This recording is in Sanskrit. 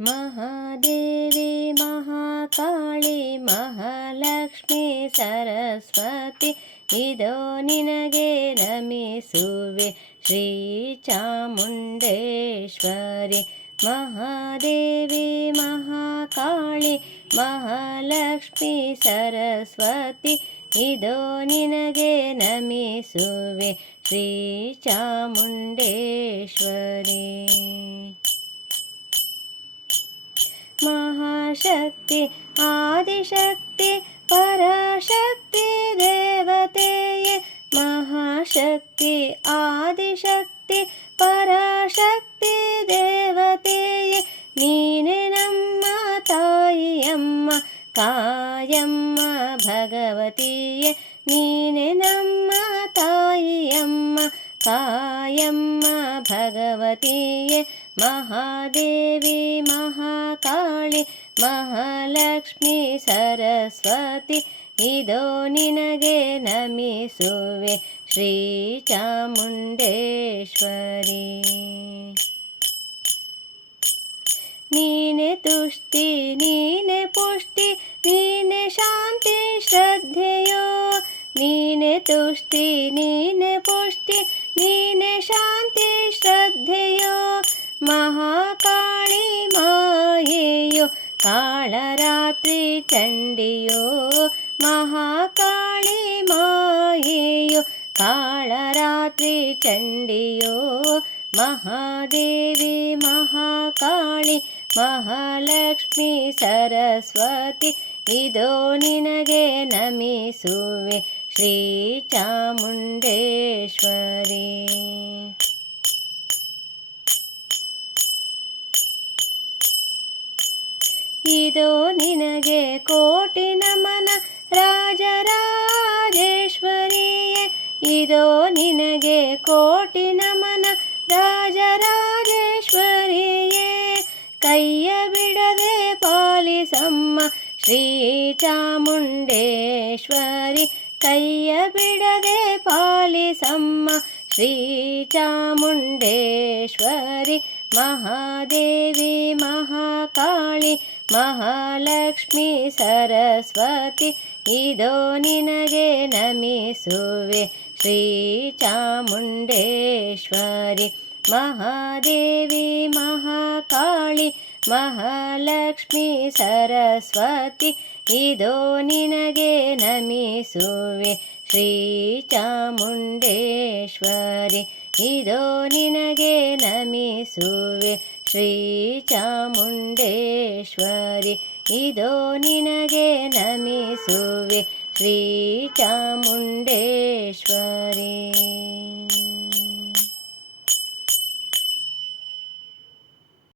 महादेवी महाकाळी महालक्ष्मी सरस्वति इदो निनगे नमिसुवे श्रीचामुण्डेश्वरि महादेवी महाकाळी महालक्ष्मी सरस्वति इदो निनगे नमिसुवे श्रीचामुण्डेश्वरि महाशक्ति आदिशक्ति पराशक्ति देवते महाशक्ति आदिशक्ति पराशक्ति देवते मीननं माताय अम्म कायम्म मा भगवती मीनम् माताय अम्म कायम्म मा भगवती महादेवी ಮಹಾಲಕ್ಷ್ಮಿ ಸರಸ್ವತಿ ಇದೋ ನಿನಗೆ ನಮಿಸುವೆ ಶ್ರೀ ಚಾಮುಂಡೇಶ್ವರಿ ನೀನೆ ತುಷ್ಟಿ ನೀನೆ ಪುಷ್ಟಿ ನೀನೆ ಶಾಂತಿ ಶ್ರದ್ಧೆಯೋ ನೀನೆ ತುಷ್ಟಿ ನೀನೆ ಪುಷ್ಟಿ ನೀನೆ ಶಾಂತಿ ಶ್ರದ್ಧೆಯೋ ಮಹಾಕಾಳಿ काळरात्रि चण्डियो महाकाळी मायेयो काळरात्रि चण्डियो महादेवी महाकाळि महालक्ष्मी सरस्वति इदो निनगे नमिसुवे श्रीचामुण्डेश्वरी ಇದೋ ನಿನಗೆ ಕೋಟಿ ನಮನ ರಾಜರಾಜೇಶ್ವರಿಯೇ ಇದೋ ನಿನಗೆ ಕೋಟಿ ನಮನ ರಾಜರಾಜೇಶ್ವರಿಯೇ ಕೈಯ ಬಿಡದೆ ಪಾಲಿಸಮ್ಮ ಶ್ರೀ ಚಾಮುಂಡೇಶ್ವರಿ. ಕೈಯ ಬಿಡದೆ ಪಾಲಿಸಮ್ಮ ಶ್ರೀ ಚಾಮುಂಡೇಶ್ವರಿ. ಮಹಾದೇವಿ ಮಹಾಕಾಳಿ ಮಹಾಲಕ್ಷ್ಮಿ ಸರಸ್ವತಿ, ಇದೋ ನಿನಗೆ ನಮಿಸುವೆ. ಶ್ರೀ ಚಾಮುಂಡೇಶ್ವರಿ, ಮಹಾದೇವಿ ಮಹಾಕಾಳಿ, ಮಹಾಲಕ್ಷ್ಮಿ ಸರಸ್ವತಿ, ಇದೋ ನಿನಗೆ ನಮಿಸುವೆ. ಶ್ರೀ ಚಾಮುಂಡೇಶ್ವರಿ, ಇದೋ ನಿನಗೆ ನಮಿಸುವೆ. ಶ್ರೀ ಚಾಮುಂಡೇಶ್ವರಿ ಇದೋ ನಿನಗೆ ನಮಿಸುವೆ ಶ್ರೀ ಚಾಮುಂಡೇಶ್ವರಿ